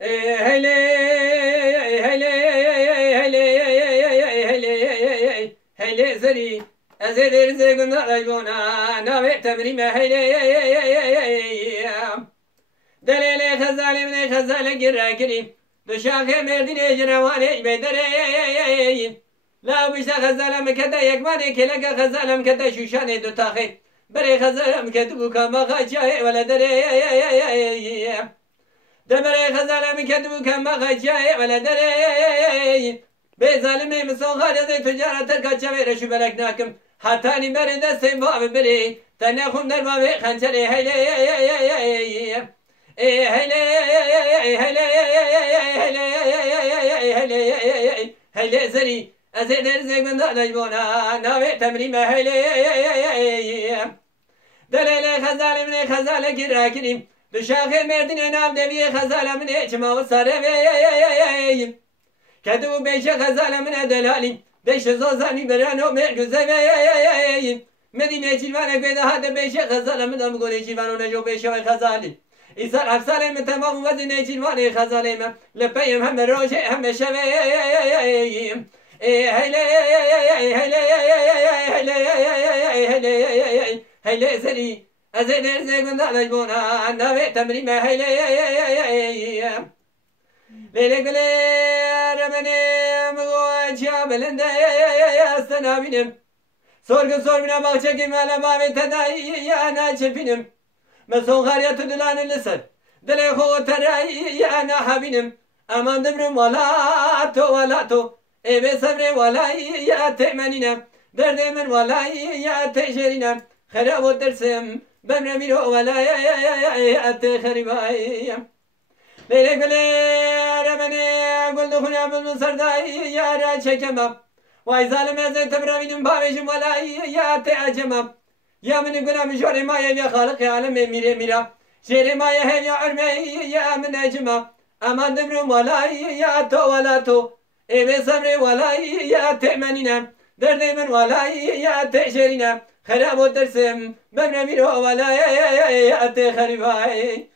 hele hele hele hele hele zeri azeder zeguna rayona navet temrime hele delele khazale ne khazale girakri duşakhe merdine jravane bedere la bişa khazale mekada yakmane kelaka khazale mekada şuşane dutahe bere khazale mekadu kama khajae wala dere دمره خزانه میکردم کم بخشیه ولی دره به ظالمی مسون خارجی تجارت کچه برشو برک نکم حتی نیمره دستم واب بری تنها خون در واب خنجره هیله هیله هیله هیله زری از در زگن دادش بونا نوی تمریم هیله دلیل خزانه من خزانه گیر کنیم دشاخه مردین نام دوی خزاله من اجما و سره ویم کدو بیش خزاله من دلالی بیش زازانی برانو مرگزه ویم مدی میچیلوانه گویده هاده بیش خزاله من دم گونه چیلوانو نجو بیش و خزالی ایسال افساله من تمام وزی نیچیلوانه خزاله من لپیم همه روشه همه شویم هیله هیله هیله هیله زری از در زگن دادش بونا نوی تمریم هیله لیله گله رمنیم گوچیا بلنده استنا بینم sorgu sormuna bahçe kimale mavi tedai yana çepinim meson gariyatı dülanı lisan dile ho terai yana habinim aman demrim wala to eve sabre wala ya temeninem derdemin wala ya tejerinem خراب درسم بمرمي ولا أتخرباي ليلة قلي رمني قل دخلنا بالنصرداي يا راجكمم واي ظالم يزن تبرمين باوجم ولا يا تعجمم يا من قنا مجور ما يا خالق عالم ميرا شير ما يهم يا عرمي يا من أجمم أمان دمرم ولا يا تو إبي صبري ولا يا تأمنين درد من ولا يا تأشرين خراب درسم بمرمي ولا يا خريباي